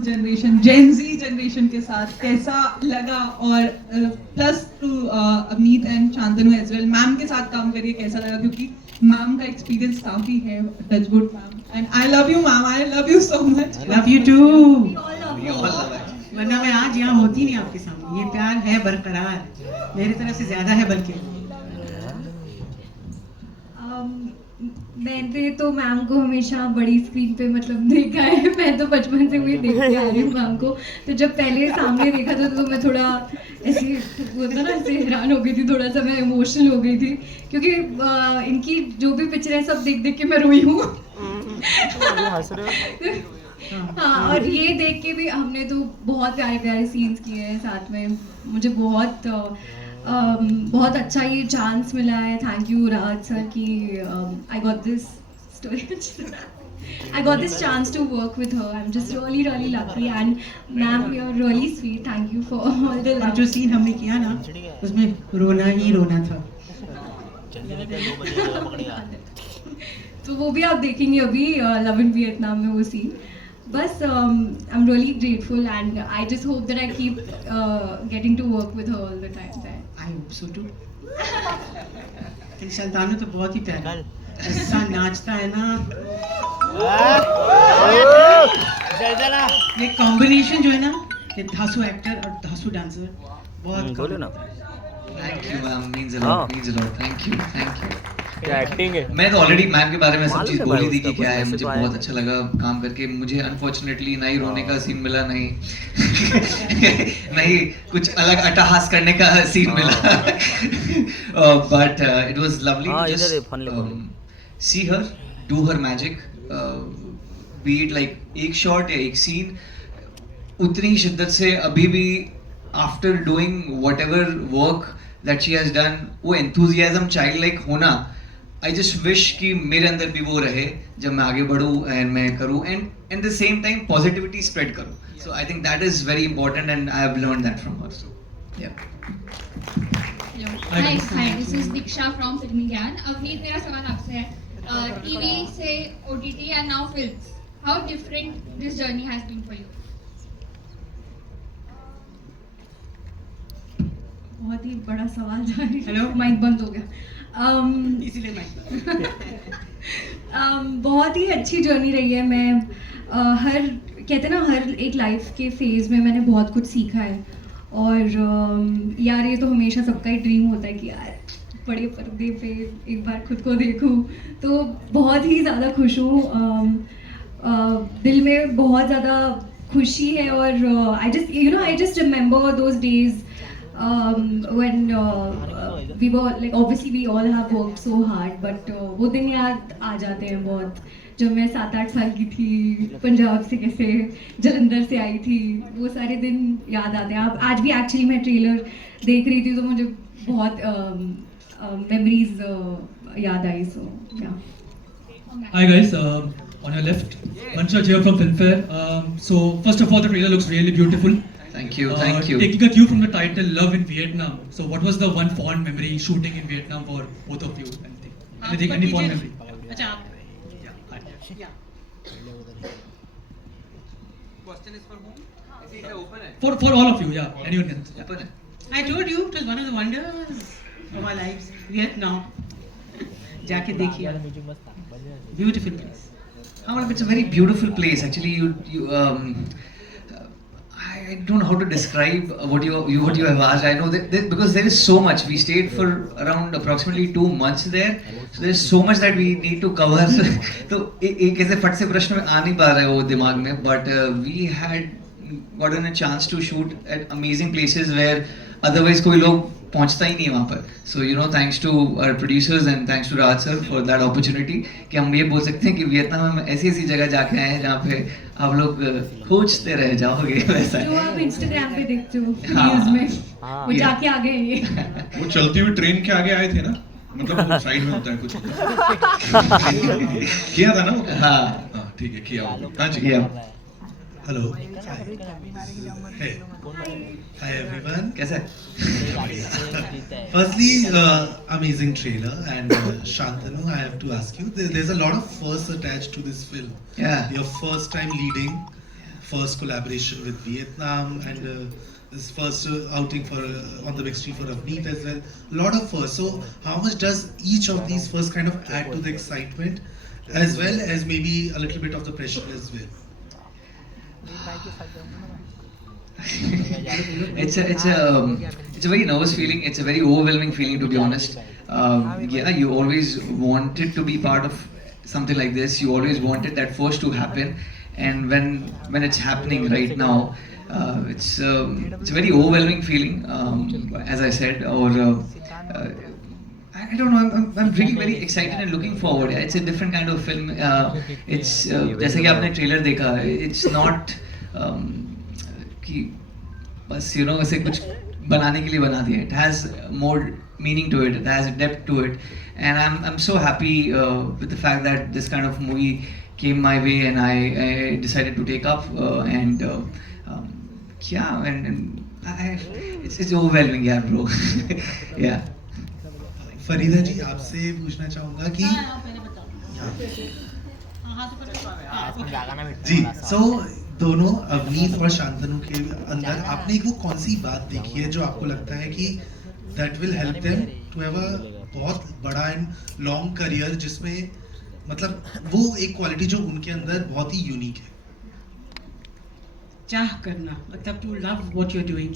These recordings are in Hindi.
जनरेशन जेन जी जनरेशन के साथ कैसा लगा, और plus two Avneet and Shantanu as well, ma'am के साथ काम करिए कैसा लगा, क्योंकि मैम का एक्सपीरियंस काफी है, touchwood ma'am, and I love you ma'am, I love you so much. Love you too. We all love it. वरना मैं आज यहाँ होती नहीं आपके सामने। ये प्यार है बरकरार, मेरी तरफ से ज्यादा है बल्कि। मैंने तो मैम को हमेशा बड़ी स्क्रीन पे मतलब देखा है, मैं तो बचपन से वही देखती आ रही हूँ मैम को। तो जब पहले सामने देखा था तो मैं थोड़ा ऐसे होता ना, ऐसे हैरान हो गई थी, थोड़ा सा मैं इमोशनल हो गई थी, क्योंकि इनकी जो भी पिक्चर है सब देख देख के मैं रोई हूँ। हाँ, और ये देख के भी हमने तो बहुत प्यारे प्यारे सीन्स किए हैं साथ में। मुझे बहुत अच्छा ये चांस मिला है। थैंक यू राज सर कि I got this I got this chance to work with her. I'm just really really lucky, and ma'am, you're really sweet. Thank you for all the और love. जो सीन हमने किया ना, उसमें रोना ही रोना था। तो वो भी आप देखेंगे अभी लव इन वियतनाम में वो सीन। बस I'm really grateful, and I just hope that I keep getting to work with her all the time. I hope so too. लेकिन शांतानु तो बहुत ही प्यारा है। ऐसा नाचता है ना, ये कॉम्बिनेशन जो है ना, ये धासु एक्टर और धासु डांसर बहुत बोलो ना। Thank you ma'am, means a lot, means a lot. Thank you, thank you. क्या एक्टिंग है। मैं तो ऑलरेडी मैम के बारे में सब मालूम चीज है बोल ही भाई दी कि उसका, क्या है, वैसे मुझे तो आया बहुत है। अच्छा लगा काम करके। मुझे अनफॉर्चुनेटली ना ही रोने का सीन मिला, नहीं नहीं कुछ अलग अट्टहास करने का सीन मिला, बट इट वाज लवली हाँ, टू इधर है, fun just see her do her magic, B it like एक शॉट या एक सीन, उतनी शिद्दत से अभी भी after doing what ever work that she has done, वो एंथुजियाज्म चाइल्ड लाइक होना, आई जस्ट विश कि मेरे अंदर भी वो रहे जब मैं आगे बढ़ूँ एंड मैं करूँ, and at the same time positivity spread करूँ. So I think that is very important and I have learn that from her. So Hi, this is Diksha from Filmy Gyan. Avneet, मेरा सवाल आपसे है, टीवी से OTT and now films. How different this journey has been for you? बहुत ही बड़ा सवाल था। Hello? माइक बंद हो गया। इसीलिए मैं बहुत ही अच्छी जर्नी रही है। मैं हर कहते हैं ना, हर एक लाइफ के फेज में मैंने बहुत कुछ सीखा है, और यार ये तो हमेशा सबका ही ड्रीम होता है कि यार बड़े पर्दे पे एक बार खुद को देखूं। तो बहुत ही ज़्यादा खुश हूँ, दिल में बहुत ज़्यादा खुशी है, और I just remember those days when we were like, obviously we all have worked so hard, but वो दिन याद आ जाते हैं बहुत, जब मैं 7-8 साल की थी, पंजाब से कैसे जलंधर से आई थी, वो सारे दिन याद आते हैं। अब आज भी एक्चुअली मैं ट्रेलर देख रही थी तो मुझे बहुत मेमोरीज याद आई। सो या Hi guys, on your left, Manshaj here from Filmfare. So first of all, the trailer looks really beautiful. Thank you, thank you. Taking a cue from the title, Love in Vietnam. So what was the one fond memory shooting in Vietnam for both of you? Anything, any fond memory? अच्छा आप For all of you, yeah. Anyone else? Yeah. Open है. I told you it was one of the wonders of our lives. Vietnam. जाके देखिए, beautiful place. It's a very beautiful place. Actually, I don't know how to describe what you have asked. I know that because there is so much. We stayed for around approximately 2 months there, so there is so much that we need to cover. तो एक ऐसे फट से प्रश्न में आ नहीं पा रहा है वो दिमाग में. But we had gotten a chance to shoot at amazing places where otherwise कोई लोग पहुंचता ही नहीं वहाँ पर. So thanks to our producers and thanks to Raj sir for that opportunity कि हम ये बोल सकते हैं कि वियतनाम में ऐसी जगह जाके आए हैं जहाँ पे आप लोग खोजते रह जाओगे वैसा. जो आप इंस्टाग्राम पे देखते हो हाँ। रील्स में, हाँ। वो जाके आ गए ये। वो चलती हुई ट्रेन के आगे आए थे ना, मतलब वो साइड में होता है कुछ. किया था ना वो. हाँ. हाँ ठीक है, किया वो. हाँ जी. किया. हेलो. Hi everyone. कैसा है? Firstly, amazing trailer, and Shantanu, I have to ask you, there's a lot of firsts attached to this film. Yeah. Your first time leading, first collaboration with Vietnam and his first outing for on the big screen for Avneet as well. A lot of first. So how much does each of these first kind of add to the excitement, as well as maybe a little bit of the pressure as well? It's a very nervous feeling. It's a very overwhelming feeling, to be honest. Yeah, you always wanted to be part of something like this. You always wanted that first to happen, and when it's happening right now, it's a very overwhelming feeling. As I said, or I don't know. I'm really very excited and looking forward. It's a different kind of film. It's जैसे कि आपने ट्रेलर देखा. It's not कि बस ऐसे कुछ बनाने के लिए बना दिया. It has more meaning to it. It has depth to it, and I'm so happy with the fact that this kind of movie came my way, and I decided to take up yeah, and it's overwhelming, yeah, bro. Yeah. Farida जी आपसे पूछना चाहूँगा कि जी सो दोनों अवनीत और शांतनु के अंदर आपने एक वो कौन सी बात देखी है जो आपको लगता है कि that will help them to have a बहुत बड़ा एंड लॉन्ग करियर, जिसमें मतलब वो एक क्वालिटी जो उनके अंदर बहुत ही यूनिक है? चाह करना, मतलब to love what you're doing.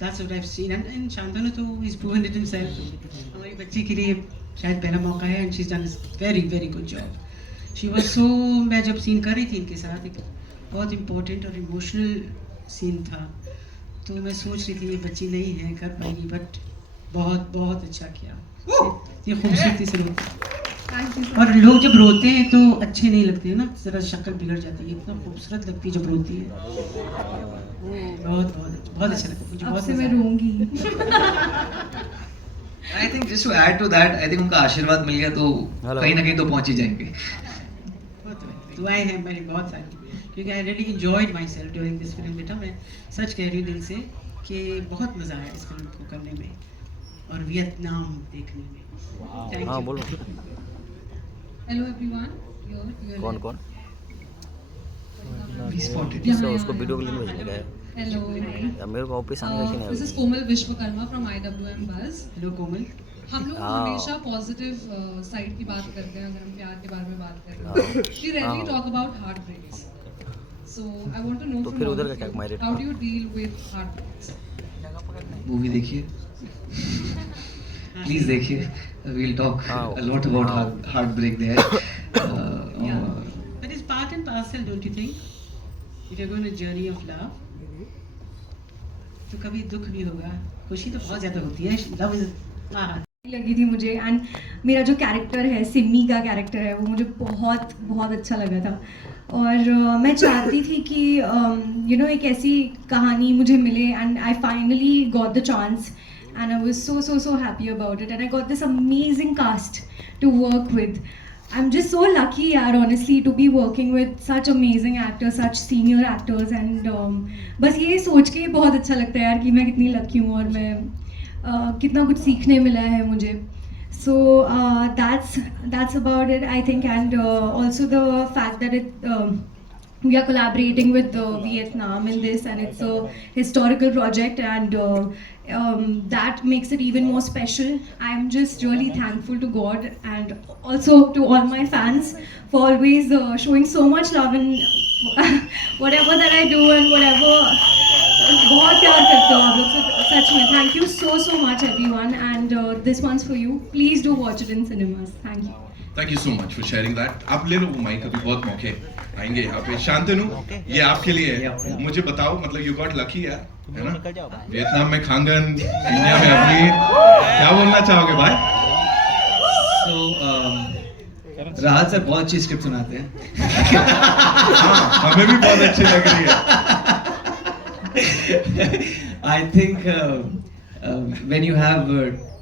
That's what I've seen, and Shantanu too, he's proven it himself. हमारी बच्ची के लिए शायद पहला मौका है, and she's done a very very good job. She was so, मैं जब सीन कर रही थी इनके साथ, एक बहुत इम्पोर्टेंट और इमोशनल सीन था, तो मैं सोच रही थी ये बच्ची नहीं है कर पाएगी, बट बहुत बहुत अच्छा किया. ये खूबसूरती से रोती, और लोग जब रोते हैं तो अच्छे नहीं लगते हैं ना, जरा शक्ल बिगड़ जाती है. इतना खूबसूरत लगती है जब रोती है. बहुत बहुत बहुत अच्छा लगता है मुझे. बहुत मैं रोऊंगी. I think just to add to that, I think उनका आशीर्वाद मिल गया तो कहीं ना कहीं तो पहुंच ही जाएंगे. दुआएं हैं मेरी बहुत सारी, क्योंकि I really enjoyed my self during this film. बेटा मैं सच कह रही हूँ दिल से कि बहुत मज़ा आया इस फिल्म को करने में और वियतनाम देखने में. Thank you. Hello everyone. कौन We spotted. उसको वीडियो के लिए भेजना है. Hello. मेरे को ऑफिस आने का This is Komal Vishwakarma from IWM Buzz. Hello Komal. हम लोग हमेशा पॉजिटिव साइड की बात करते हैं अगर हम प्यार के बारे में बात कर रहे हैं. We rarely talk about heartbreaks. So I want to know तो from फिर all उधर of का क्या you, मायरे? how do you deal with heartbreaks? Movie देखिए, प्लीज देखिए. We'll talk a lot about heartbreak there. But it's part and parcel, don't you think? If you're going on a journey of love, तो कभी दुख भी होगा, खुशी तो बहुत ज़्यादा होती है. Love is लगी थी मुझे, एंड मेरा जो कैरेक्टर है, सिमी का कैरेक्टर है, वो मुझे बहुत बहुत अच्छा लगा था. और मैं चाहती थी कि एक ऐसी कहानी मुझे मिले, and I finally got the chance, and I was so happy about it, and I got this amazing cast to work with. I'm just so lucky, yaar, honestly, to be working with such amazing actors, such senior actors, and बस ये सोच के बहुत अच्छा लगता है यार कि मैं कितनी लकी हूँ और मैं कितना कुछ सीखने मिला है मुझे. So that's about it, I think, and also the fact that we are collaborating with Vietnam in this, and it's a historical project, and that makes it even more special. I'm just really thankful to God and also to all my fans for always showing so much love in whatever that I do and whatever. बहुत प्यार करते हो आप लोग, सच में. Thank you so much everyone, and this one's for you. Please do watch it in cinemas. Thank you. Thank you so much for sharing that. आप ले लो वो माइक, अभी बहुत मौके आएंगे यहाँ पे. शांतनु, ये आपके लिए है. मुझे बताओ, मतलब you got lucky यार, है ना? वियतनाम में खांगन, इंडिया में अमीर, क्या बोलना चाहोगे भाई? So राहत सर बहुत अच्छी स्क्रिप्ट सुनाते हैं. हमें भी बहुत अच्छी लग रही है. I think when you have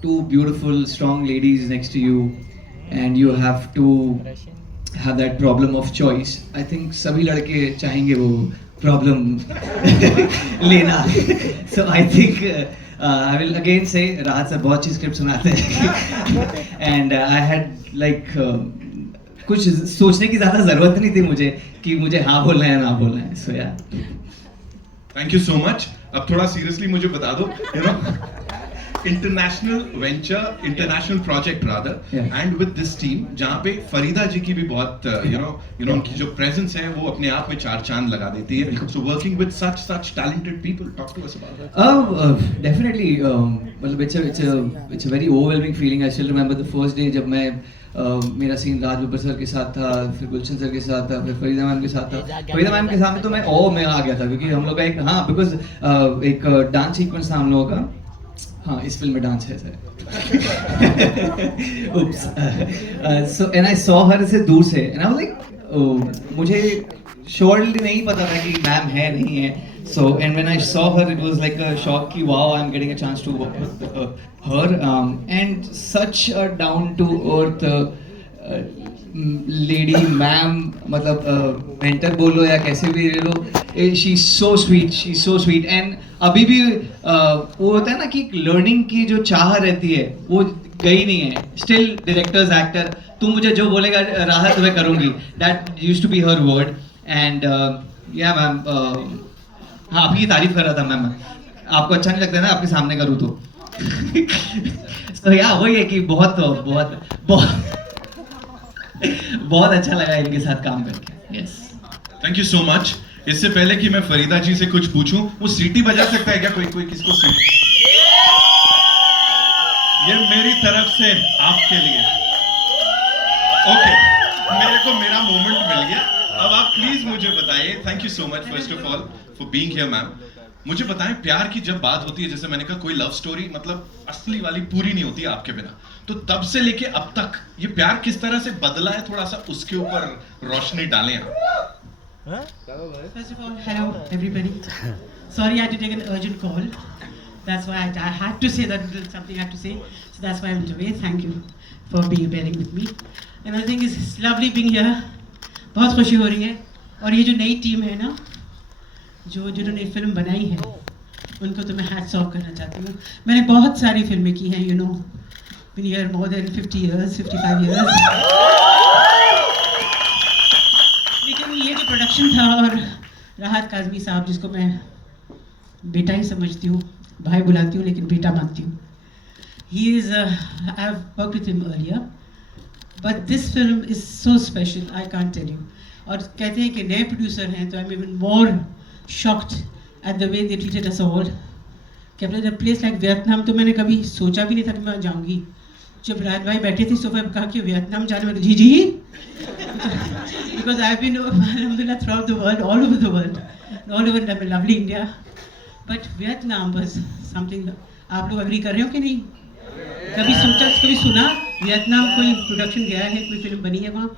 two beautiful, strong ladies next to you, and you have to have that problem of choice, I think सभी लड़के चाहेंगे वो problem लेना. So I think I will again say राहत सर बहुत अच्छी स्क्रिप्ट सुनाते हैं. And I had like कुछ सोचने की ज़्यादा ज़रूरत नहीं थी मुझे कि मुझे हाँ बोलना है ना बोलना है. So yeah. Thank you so much. अब थोड़ा सीरियसली मुझे बता दो, you know, international venture, international project rather, and with this team जहाँ पे फरीदा जी की भी बहुत यू नो उनकी जो प्रेजेंस है वो अपने आप में चार चांद लगा देती है. So working with such talented people, talk to us about that. Definitely, मतलब it's a very overwhelming feeling. I still remember the first day जब मैं मेरा सीन राज बब्बर सर के साथ था, फिर गुलशन सर के साथ था, फिर फरीदा मैम के साथ था. फरीदा मैम के सामने तो मैं में आ गया था क्योंकि हम लोग का एक बिकॉज एक डांस सीक्वेंस था हम लोगों का. हाँ, इस फिल्म में डांस है sir. So and I saw her से दूर से and I was like मुझे श्योरली नहीं पता था कि मैम है नहीं है. So and when I saw her it was like a shock कि wow, I'm getting a chance to work with her, and such a down to earth lady ma'am, मतलब मेंटर बोलो या कैसे भी ले लो, she's so sweet and अभी भी वो होता है ना कि लर्निंग की जो चाह रहती है वो गई नहीं है. स्टिल डायरेक्टर्स एक्टर तू मुझे जो बोलेगा राहत मैं करूँगी. That used to be her word. And या मैम, हाँ आपकी तारीफ कर रहा था मैम. आपको अच्छा नहीं लगता है ना आपके सामने करूँ तो. तो या वही है कि बहुत बहुत बहुत बहुत अच्छा लगा इनके साथ काम करके. Yes, thank you so much. इससे पहले कि मैं फरीदा जी से कुछ पूछूं, वो सीटी बजा सकता है क्या कोई किसको सीटी? ये मेरी तरफ से आपके लिए. ओके, मेरे को मेरा मोमेंट मिल गया. अब आप प्लीज मुझे बताइए. Thank you so much first of all for being here ma'am. मुझे बताएं, प्यार की जब बात होती है, जैसे मैंने कहा कोई लव स्टोरी मतलब असली वाली पूरी नहीं होती आपके बिना, तो तब से लेके अब तक ये प्यार किस तरह से बदला है, थोड़ा सा उसके ऊपर रोशनी डालें आप. First of all, hello everybody. Sorry I had to take an urgent call. That's why I had to say that something I had to say. So that's why I'm away. Thank you for bearing with me. Another thing is it's lovely being here. बहुत खुशी हो रही है. और ये जो नई टीम है ना, जिन्होंने फिल्म बनाई है, उनको तो मैं हैट्स ऑफ करना चाहती हूँ. मैंने बहुत सारी फिल्में की हैं, you know, been here more than 50 years, 55 years. लेकिन ये जो प्रोडक्शन था, और राहत काज़मी साहब जिसको मैं बेटा ही समझती हूँ, भाई बुलाती हूँ लेकिन बेटा मानती हूँ. He is I have worked with him earlier, but this film is so special, I can't tell you. और कहते हैं कि नए प्रोड्यूसर हैं, तो I'm even more shocked at the way they treated us all. कि अपने प्लेस लाइक वियतनाम तो मैंने कभी सोचा भी नहीं था कि मैं जाऊँगी. जब राज भाई बैठे थे सोफा पे, कहा कि वियतनाम जाने में, जी because I've been alhamdulillah throughout the world, all over the world, all over the lovely India, but Vietnam was something. आप लोग अग्री कर रहे हो कि नहीं? कभी सोचा, कभी सुना वियतनाम कोई प्रोडक्शन गया है, कोई फिल्म बनी है वहाँ?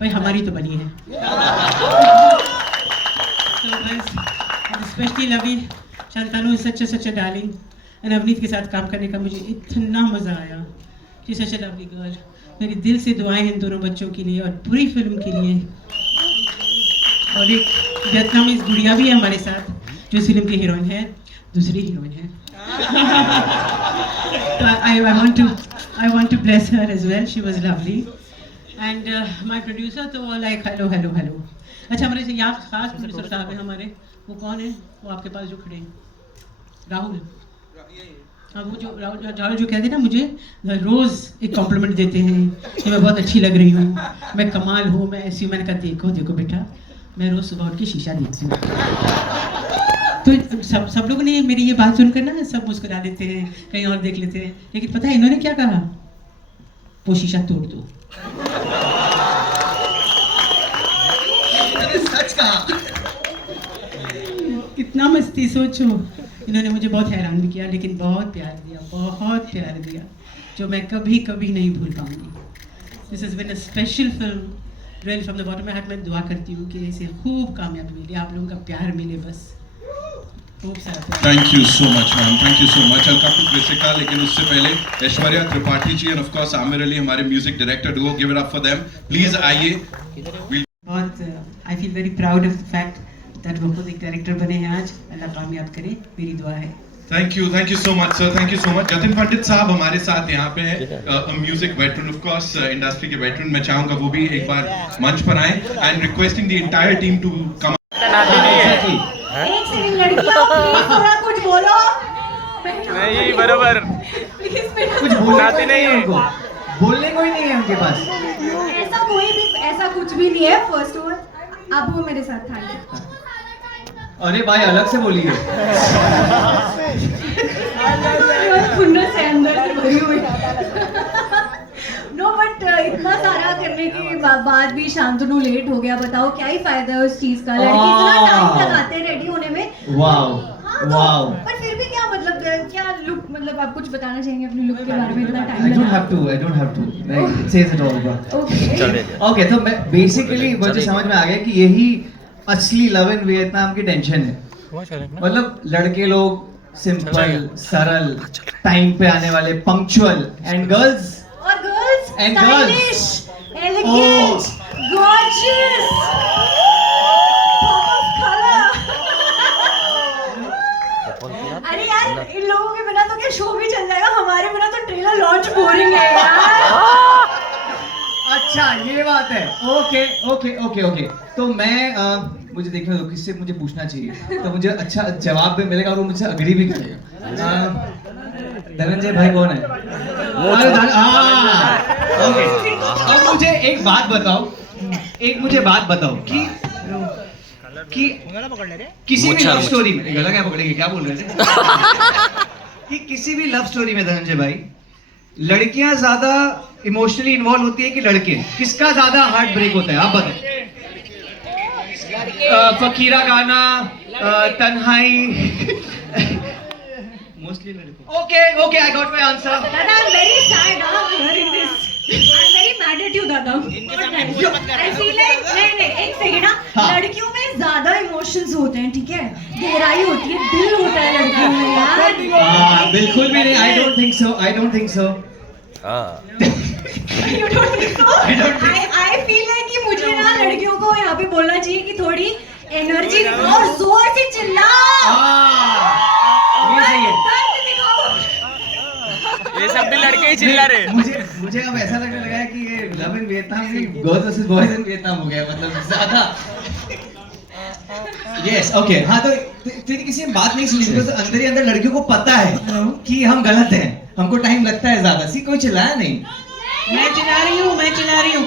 भाई हमारी तो बनी है. So guys, especially lovely Shantanu is such a darling, and Avneet के साथ काम करने का मुझे इतना मज़ा आया. She's such a lovely girl. मेरी दिल से दुआएं हैं इन दोनों बच्चों के लिए और पूरी फिल्म के लिए. और एक वियतनामीज गुड़िया भी है हमारे साथ, जो इस फिल्म की हीरोइन है, दूसरी हीरोइन है. तो I want to bless her as well. She was lovely. And my producer तो like hello. अच्छा, हमारे यहाँ खास प्रोड्यूसर साहब हैं हमारे. वो कौन है? वो आपके पास जो खड़े हैं, राहुल. हाँ, वो जो राहुल जो कहते हैं ना, मुझे रोज़ एक कॉम्प्लीमेंट देते हैं कि मैं बहुत अच्छी लग रही हूँ, मैं कमाल हूँ, मैं ऐसी. मैंने कहा देखो बेटा, मैं रोज़ सुबह उठ के शीशा देखती हूँ. तो सब लोगों ने मेरी ये बात सुनकर ना सब मुस्कुरा देते हैं, कहीं और देख लेते हैं. लेकिन पता है इन्होंने क्या कहा? वो शीशा तोड़ दो. सच कहा. कितना मस्ती, सोचो. इन्होंने मुझे बहुत हैरान भी किया, लेकिन बहुत प्यार दिया, जो मैं कभी नहीं भूल पाऊंगी. This has been a special film, really from the bottom of my heart. मैं दुआ करती हूँ कि इसे खूब कामयाबी मिले, आप लोगों का प्यार मिले, बस खूब सारा. Thank you so much ma'am, thank you so much. Alka to Krishika, लेकिन उससे पहले Aishwarya Tripathi ji and of course Aamir Ali, हमारे music director. Do give it up for them please. आइए. बहुत I feel very proud of the fact that वो खुद एक डायरेक्टर बने हैं आज. अल्लाह कामयाब करे, मेरी दुआ है. Thank you so much sir, thank you so much. Jatin Pandit साहब हमारे साथ यहाँ पे है, music veteran, of course industry के वेटरन। मैं चाहूंगा वो भी एक बार मंच पर आए and requesting the entire team to come. एक सेकंड लड़कियों, प्लीज थोड़ा कुछ बोलो। नहीं बराबर प्लीज बेटा कुछ बोलते नहीं है उनको, बोलने को ही नहीं है उनके पास। ऐसा कुछ भी नहीं है। फर्स्ट ऑफ ऑल आप वो मेरे साथ था। अरे भाई अलग से बोलिए। खुन्नस है अंदर से भरी हुई। नो बट इतना सारा करने के बाद भी शांतनु लेट हो गया। बताओ क्या ही फायदा है उस चीज का। लड़की इतना टाइम लगाते हैं रेडी होने में। Wow wow. पर फिर भी क्या मतलब, क्या लुक, मतलब आप कुछ बताना चाहेंगे अपने लुक के बारे में? इतना I time don't have to. Like, it says it all. Okay, तो मैं basically मुझे समझ में आ गया कि यही असली लव इन वियतनाम की टेंशन है। मतलब लड़के लोग सिंपल, सरल, टाइम पे आने वाले, punctual, and girls And girls, elegant, gorgeous, pop of color. अरे यार इन लोगों के बिना तो क्या शो भी चल जाएगा, हमारे बिना तो ट्रेलर लॉन्च बोरिंग है यार। अच्छा ये बात है। ओके। तो मैं मुझे देखना दो किससे मुझे पूछना चाहिए, तो मुझे अच्छा जवाब भी मिलेगा और वो मुझसे अग्री भी करेगा। धनंजय भाई कौन है? ओके। अब मुझे एक बात बताओ कि किसी भी लव स्टोरी में, गला क्या पकड़ेंगे, क्या बोल रहे थे? कि किसी भी लव स्टोरी में धनंजय भाई, लड़कियां ज्यादा इमोशनली इन्वॉल्व होती है कि लड़के? किसका ज्यादा हार्ट ब्रेक होता है, आप बताएं। फकीरा गाना, तन्हाई, मोस्टली लड़के। Okay, I got my answer. दादा I am very sad hearing this. I am very mad at you दादा। आई फील लाइक नहीं एक सेकंड ना, लड़कियों में ज्यादा इमोशंस होते हैं, ठीक है, गहराई होती है, दिल होता है लड़कियों में यार। बिल्कुल भी नहीं। I don't think so. You don't think so? I feel like कि मुझे ना लड़कियों को यहाँ पे बोलना चाहिए कि थोड़ी एनर्जी और जोर से चिल्लाओ। ये सही है। ये सब भी लड़के ही चिल्ला रहे। मुझे अब ऐसा लगने लगा है कि ये लव इन वियतनाम भी girls versus boys in Vietnam हो गया, मतलब ज्यादा। Yes okay. हाँ तो तेरी किसी ने बात नहीं सुनी, तो अंदर ही अंदर लड़कियों को पता है कि हम गलत हैं, हमको टाइम लगता है ज्यादा। सी कोई चिल्लाया नहीं। मैं चिल्ला रही हूँ। मैं चिल्ला रही हूँ।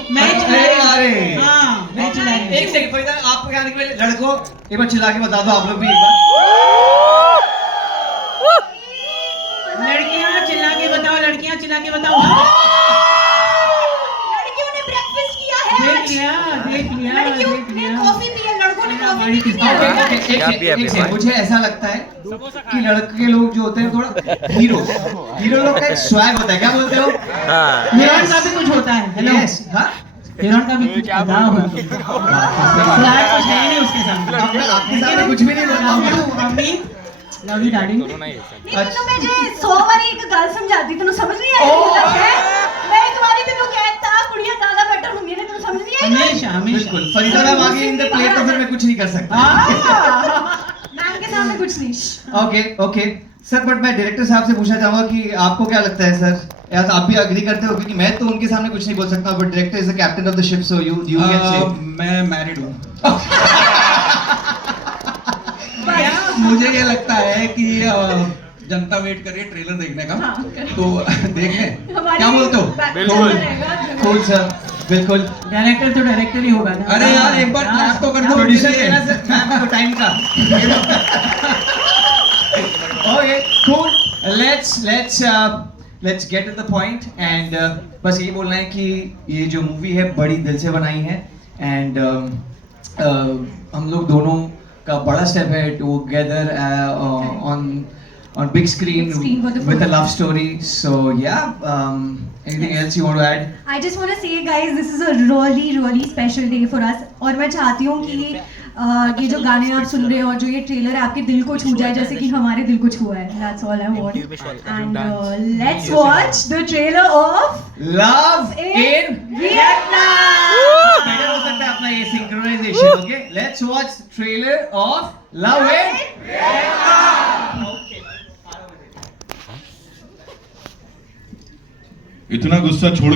एक सेकंड फरीदा, आपको क्या निकले लड़कों, एक बार चिल्ला के बता दो आप लोग भी एक बार। लड़कियाँ चिल्ला के बताओ। लड़कियों ने ब्रेकफास्ट किया है। देख लिया। लड़कियों ने कॉफी पी है, लड़कों ने कॉफी नहीं पी है। मुझे ऐसा लगता है कि लड़के लोग जो होते हैं थोड़ा हीरो लोग का एक स्वैग होता है, क्या बोलते हो? हीरोइन का भी कुछ होता है। हेलो, हीरोइन का भी कुछ अदा होता है। फ्लैट कुछ है नहीं उसके सामने। आपके सामने कुछ भी नहीं बोलता हूँ। Amit love you daddy. नहीं तो मैं जे 100 बार एक गाल समझाती तू समझ नहीं आई। मैं तुम्हारी तेनू कहता कुड़ियां ज्यादा बेटर होंगी ने, तू समझ नहीं आई? हमेशा बिल्कुल। फरीदा मैम आगे इन द प्लेट तो फिर मैं कुछ नहीं कर सकता। मैम के सामने कुछ नहीं। ओके सर, बट मैं डायरेक्टर साहब से पूछना चाहूंगा कि आपको क्या लगता है सर, या आप भी अग्री करते हो? क्योंकि मैं तो उनके सामने कुछ नहीं बोल सकता, but director is the captain of the ship, so you can say. मैं मैरिड हूँ। मुझे ये लगता है कि जनता वेट कर रही है ट्रेलर देखने का, तो देखें। क्या बोलते हो? बिल्कुल सर, बिल्कुल। डायरेक्टर तो डायरेक्टर ही होगा ना। अरे यार एक बार क्लैप तो कर दो। प्रोड्यूसर कहना सर, मैम को टाइम का। Okay cool, let's get to the point and बस यही बोलना है कि ये जो मूवी है बड़ी दिल से बनाई है, एंड हम लोग दोनों का बड़ा स्टेप है together on big screen with a love story. So yeah, anything else you want to add? I just want to say guys, this is a really special day for us. और मैं चाहती हूँ कि ये जो गाने आप सुन रहे हो और जो ये ट्रेलर है आपके दिल को छू जाए जैसे कि हमारे दिल को छुआ है. That's all I want. And let's watch the trailer of Love in Vietnam. Better हो सकता है अपना ये synchronization. Okay, let's watch trailer of Love in Vietnam. इतना गुस्सा छोड़